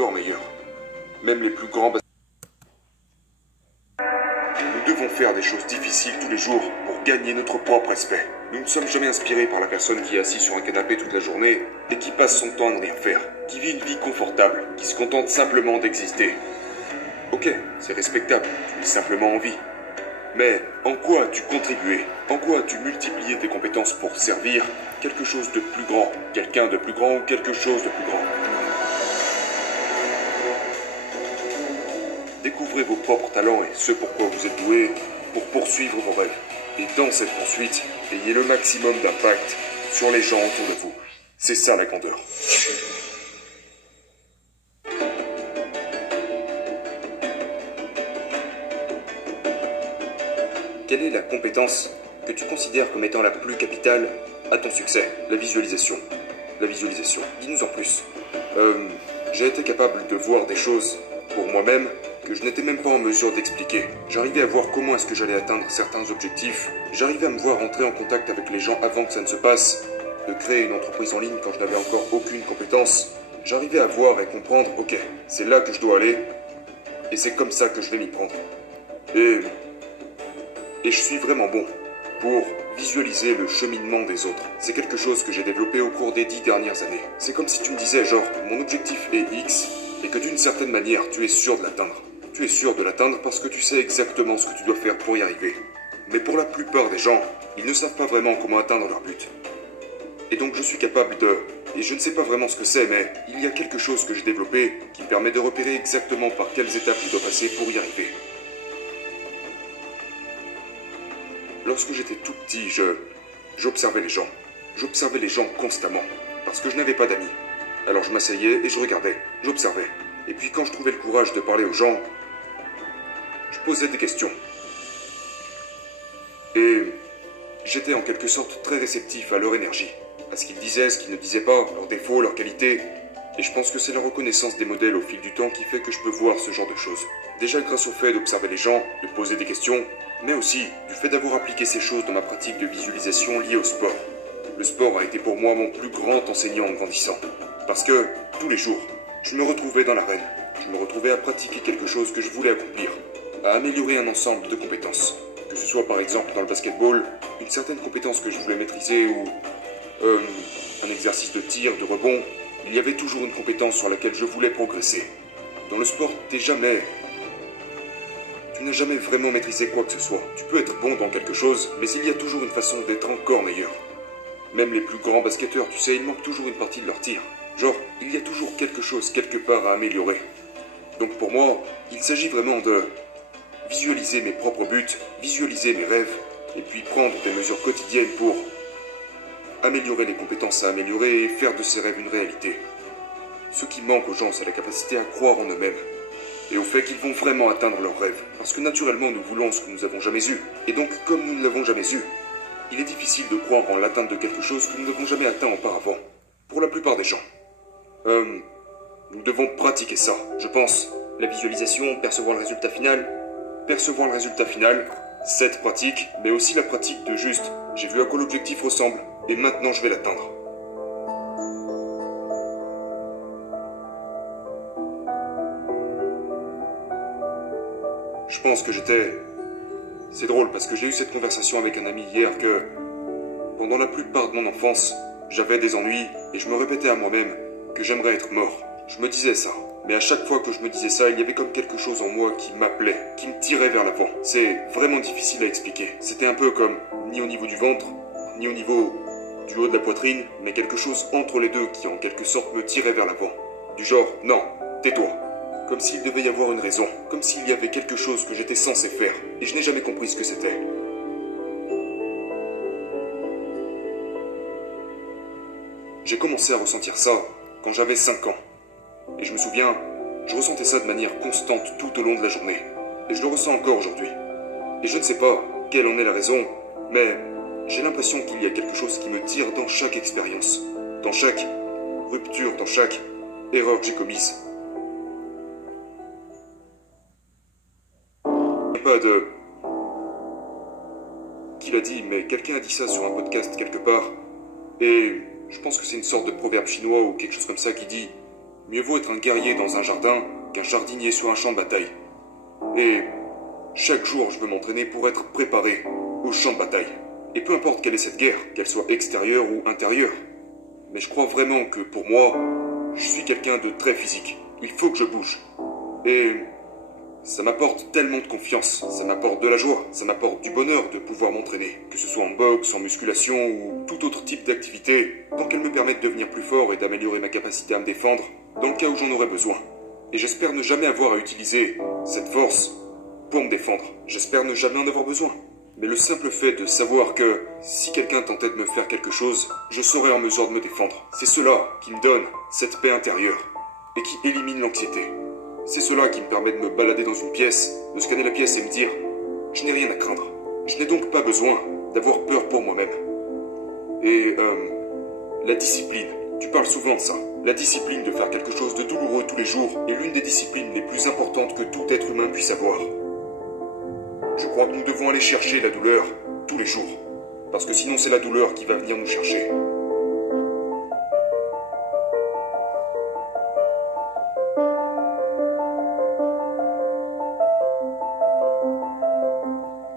encore meilleur. Même les plus grands... Nous devons faire des choses difficiles tous les jours pour gagner notre propre respect. Nous ne sommes jamais inspirés par la personne qui est assise sur un canapé toute la journée et qui passe son temps à ne rien faire, qui vit une vie confortable, qui se contente simplement d'exister. Ok, c'est respectable, tu vis simplement en vie. Mais en quoi as-tu contribué? En quoi as-tu multiplié tes compétences pour servir quelque chose de plus grand, quelqu'un de plus grand ou quelque chose de plus grand? Découvrez vos propres talents et ce pourquoi vous êtes doués pour poursuivre vos rêves. Et dans cette poursuite, ayez le maximum d'impact sur les gens autour de vous. C'est ça la grandeur. Quelle est la compétence que tu considères comme étant la plus capitale à ton succès? La visualisation. La visualisation. Dis-nous en plus. J'ai été capable de voir des choses pour moi-même que je n'étais même pas en mesure d'expliquer. J'arrivais à voir comment est-ce que j'allais atteindre certains objectifs. J'arrivais à me voir entrer en contact avec les gens avant que ça ne se passe. De créer une entreprise en ligne quand je n'avais encore aucune compétence. J'arrivais à voir et comprendre, ok, c'est là que je dois aller. Et c'est comme ça que je vais m'y prendre. Et je suis vraiment bon pour visualiser le cheminement des autres. C'est quelque chose que j'ai développé au cours des 10 dernières années. C'est comme si tu me disais, genre, mon objectif est X, et que d'une certaine manière, tu es sûr de l'atteindre. Tu es sûr de l'atteindre parce que tu sais exactement ce que tu dois faire pour y arriver. Mais pour la plupart des gens, ils ne savent pas vraiment comment atteindre leur but. Et donc je suis capable de... Et je ne sais pas vraiment ce que c'est, mais il y a quelque chose que j'ai développé qui me permet de repérer exactement par quelles étapes je dois passer pour y arriver. Lorsque j'étais tout petit, j'observais les gens. J'observais les gens constamment, parce que je n'avais pas d'amis. Alors je m'asseyais et je regardais, j'observais. Et puis quand je trouvais le courage de parler aux gens, je posais des questions. Et j'étais en quelque sorte très réceptif à leur énergie, à ce qu'ils disaient, ce qu'ils ne disaient pas, leurs défauts, leurs qualités. Et je pense que c'est la reconnaissance des modèles au fil du temps qui fait que je peux voir ce genre de choses. Déjà grâce au fait d'observer les gens, de poser des questions, mais aussi du fait d'avoir appliqué ces choses dans ma pratique de visualisation liée au sport. Le sport a été pour moi mon plus grand enseignant en grandissant. Parce que, tous les jours, je me retrouvais dans l'arène. Je me retrouvais à pratiquer quelque chose que je voulais accomplir, à améliorer un ensemble de compétences. Que ce soit par exemple dans le basketball, une certaine compétence que je voulais maîtriser ou un exercice de tir, de rebond, il y avait toujours une compétence sur laquelle je voulais progresser. Dans le sport, tu n'as jamais vraiment maîtrisé quoi que ce soit. Tu peux être bon dans quelque chose, mais il y a toujours une façon d'être encore meilleur. Même les plus grands basketteurs, tu sais, il manque toujours une partie de leur tir. Genre, il y a toujours quelque chose quelque part à améliorer. Donc pour moi, il s'agit vraiment de visualiser mes propres buts, visualiser mes rêves, et puis prendre des mesures quotidiennes pour améliorer les compétences à améliorer et faire de ces rêves une réalité. Ce qui manque aux gens, c'est la capacité à croire en eux-mêmes. Et au fait qu'ils vont vraiment atteindre leurs rêves. Parce que naturellement, nous voulons ce que nous n'avons jamais eu. Et donc, comme nous ne l'avons jamais eu, il est difficile de croire en l'atteinte de quelque chose que nous n'avons jamais atteint auparavant. Pour la plupart des gens. Nous devons pratiquer ça, je pense. La visualisation, percevoir le résultat final. Percevoir le résultat final, cette pratique, mais aussi la pratique de juste. J'ai vu à quoi l'objectif ressemble, et maintenant je vais l'atteindre. Je pense que j'étais... C'est drôle parce que j'ai eu cette conversation avec un ami hier que... Pendant la plupart de mon enfance, j'avais des ennuis et je me répétais à moi-même que j'aimerais être mort. Je me disais ça. Mais à chaque fois que je me disais ça, il y avait comme quelque chose en moi qui m'appelait, qui me tirait vers l'avant. C'est vraiment difficile à expliquer. C'était un peu comme, ni au niveau du ventre, ni au niveau du haut de la poitrine, mais quelque chose entre les deux qui en quelque sorte me tirait vers l'avant. Du genre, non, tais-toi. Comme s'il devait y avoir une raison, comme s'il y avait quelque chose que j'étais censé faire, et je n'ai jamais compris ce que c'était. J'ai commencé à ressentir ça quand j'avais 5 ans. Et je me souviens, je ressentais ça de manière constante tout au long de la journée. Et je le ressens encore aujourd'hui. Et je ne sais pas quelle en est la raison, mais j'ai l'impression qu'il y a quelque chose qui me tire dans chaque expérience, dans chaque rupture, dans chaque erreur que j'ai commise. Pas de... Qui l'a dit, mais quelqu'un a dit ça sur un podcast quelque part. Et je pense que c'est une sorte de proverbe chinois ou quelque chose comme ça qui dit Mieux vaut être un guerrier dans un jardin qu'un jardinier sur un champ de bataille. Et chaque jour, je veux m'entraîner pour être préparé au champ de bataille. Et peu importe quelle est cette guerre, qu'elle soit extérieure ou intérieure. Mais je crois vraiment que pour moi, je suis quelqu'un de très physique. Il faut que je bouge. Et ça m'apporte tellement de confiance, ça m'apporte de la joie, ça m'apporte du bonheur de pouvoir m'entraîner. Que ce soit en boxe, en musculation ou tout autre type d'activité, tant qu'elle me permet de devenir plus fort et d'améliorer ma capacité à me défendre, dans le cas où j'en aurais besoin. Et j'espère ne jamais avoir à utiliser cette force pour me défendre. J'espère ne jamais en avoir besoin. Mais le simple fait de savoir que si quelqu'un tentait de me faire quelque chose, je serais en mesure de me défendre. C'est cela qui me donne cette paix intérieure et qui élimine l'anxiété. C'est cela qui me permet de me balader dans une pièce, de scanner la pièce et me dire « Je n'ai rien à craindre. Je n'ai donc pas besoin d'avoir peur pour moi-même. » Et la discipline. Tu parles souvent de ça. La discipline de faire quelque chose de douloureux tous les jours est l'une des disciplines les plus importantes que tout être humain puisse avoir. Je crois que nous devons aller chercher la douleur tous les jours. Parce que sinon c'est la douleur qui va venir nous chercher.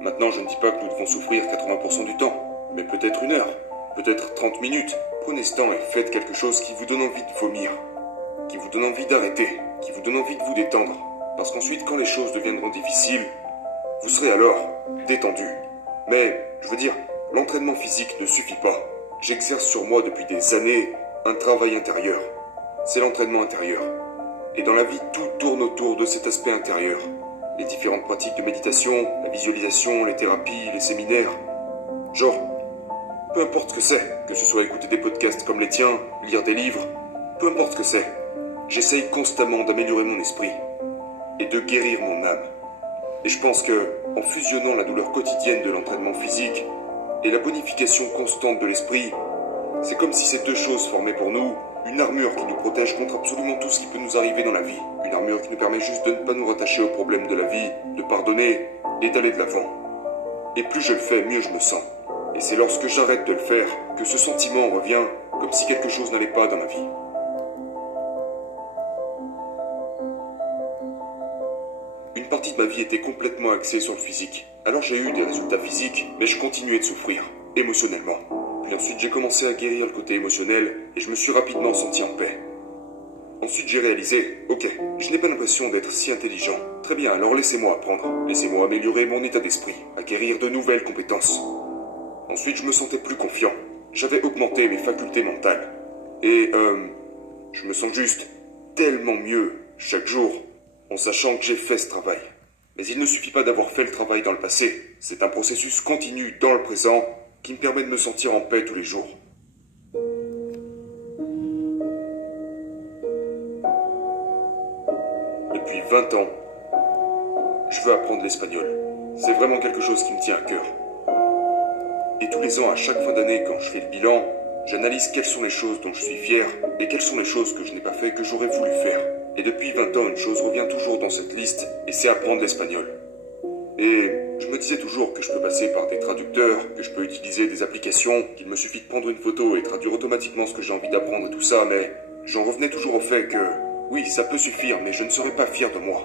Maintenant, je ne dis pas que nous devons souffrir 80% du temps, mais peut-être 1 heure, peut-être 30 minutes. Prenez ce temps et faites quelque chose qui vous donne envie de vomir, qui vous donne envie d'arrêter, qui vous donne envie de vous détendre. Parce qu'ensuite, quand les choses deviendront difficiles, vous serez alors détendu. Mais, je veux dire, l'entraînement physique ne suffit pas. J'exerce sur moi depuis des années un travail intérieur. C'est l'entraînement intérieur. Et dans la vie, tout tourne autour de cet aspect intérieur. Les différentes pratiques de méditation, la visualisation, les thérapies, les séminaires. Genre, peu importe ce que c'est, que ce soit écouter des podcasts comme les tiens, lire des livres, peu importe ce que c'est, j'essaye constamment d'améliorer mon esprit et de guérir mon âme. Et je pense que, en fusionnant la douleur quotidienne de l'entraînement physique et la bonification constante de l'esprit, c'est comme si ces deux choses formaient pour nous une armure qui nous protège contre absolument tout ce qui peut nous arriver dans la vie. Une armure qui nous permet juste de ne pas nous rattacher aux problèmes de la vie, de pardonner et d'aller de l'avant. Et plus je le fais, mieux je me sens. Et c'est lorsque j'arrête de le faire que ce sentiment revient comme si quelque chose n'allait pas dans ma vie. Une partie de ma vie était complètement axée sur le physique. Alors j'ai eu des résultats physiques, mais je continuais de souffrir, émotionnellement. Puis ensuite j'ai commencé à guérir le côté émotionnel et je me suis rapidement senti en paix. Ensuite j'ai réalisé, ok, je n'ai pas l'impression d'être si intelligent. Très bien, alors laissez-moi apprendre. Laissez-moi améliorer mon état d'esprit, acquérir de nouvelles compétences. Ensuite je me sentais plus confiant. J'avais augmenté mes facultés mentales. Et je me sens juste tellement mieux chaque jour en sachant que j'ai fait ce travail. Mais il ne suffit pas d'avoir fait le travail dans le passé. C'est un processus continu dans le présent qui me permet de me sentir en paix tous les jours. Depuis 20 ans, je veux apprendre l'espagnol. C'est vraiment quelque chose qui me tient à cœur. Et tous les ans, à chaque fin d'année, quand je fais le bilan, j'analyse quelles sont les choses dont je suis fier et quelles sont les choses que je n'ai pas fait que j'aurais voulu faire. Et depuis 20 ans, une chose revient toujours dans cette liste, et c'est apprendre l'espagnol. Et je me disais toujours que je peux passer par des traducteurs, que je peux utiliser des applications, qu'il me suffit de prendre une photo et traduire automatiquement ce que j'ai envie d'apprendre et tout ça, mais j'en revenais toujours au fait que, oui, ça peut suffire, mais je ne serais pas fier de moi.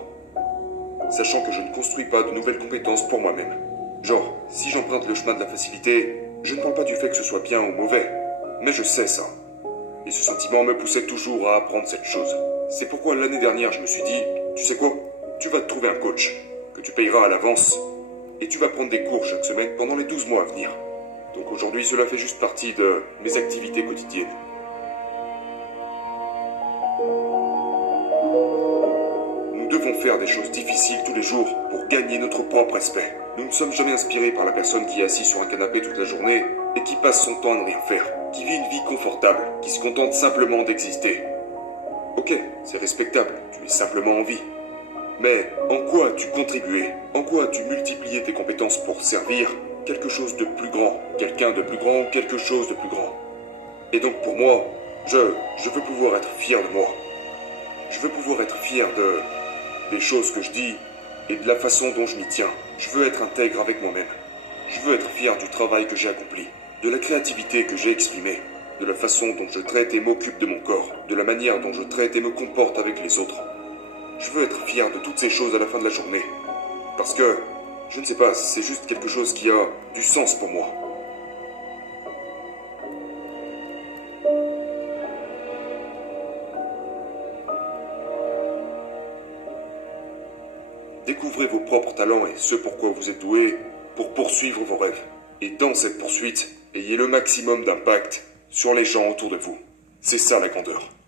Sachant que je ne construis pas de nouvelles compétences pour moi-même. Genre, si j'emprunte le chemin de la facilité, je ne parle pas du fait que ce soit bien ou mauvais, mais je sais ça. Et ce sentiment me poussait toujours à apprendre cette chose. C'est pourquoi l'année dernière, je me suis dit, tu sais quoi, tu vas te trouver un coach, que tu payeras à l'avance, et tu vas prendre des cours chaque semaine pendant les 12 mois à venir. Donc aujourd'hui, cela fait juste partie de mes activités quotidiennes. Nous devons faire des choses difficiles tous les jours pour gagner notre propre respect. Nous ne sommes jamais inspirés par la personne qui est assise sur un canapé toute la journée et qui passe son temps à ne rien faire, qui vit une vie confortable, qui se contente simplement d'exister. Ok, c'est respectable, tu es simplement en vie. Mais en quoi as-tu contribué? En quoi as-tu multiplié tes compétences pour servir quelque chose de plus grand, quelqu'un de plus grand ou quelque chose de plus grand? Et donc pour moi, je veux pouvoir être fier de moi. Je veux pouvoir être fier des choses que je dis et de la façon dont je m'y tiens. Je veux être intègre avec moi-même. Je veux être fier du travail que j'ai accompli, de la créativité que j'ai exprimée. de la façon dont je traite et m'occupe de mon corps, de la manière dont je traite et me comporte avec les autres. Je veux être fier de toutes ces choses à la fin de la journée. Parce que, je ne sais pas, c'est juste quelque chose qui a du sens pour moi. Découvrez vos propres talents et ce pourquoi vous êtes doué pour poursuivre vos rêves. Et dans cette poursuite, ayez le maximum d'impact sur les gens autour de vous. C'est ça la grandeur.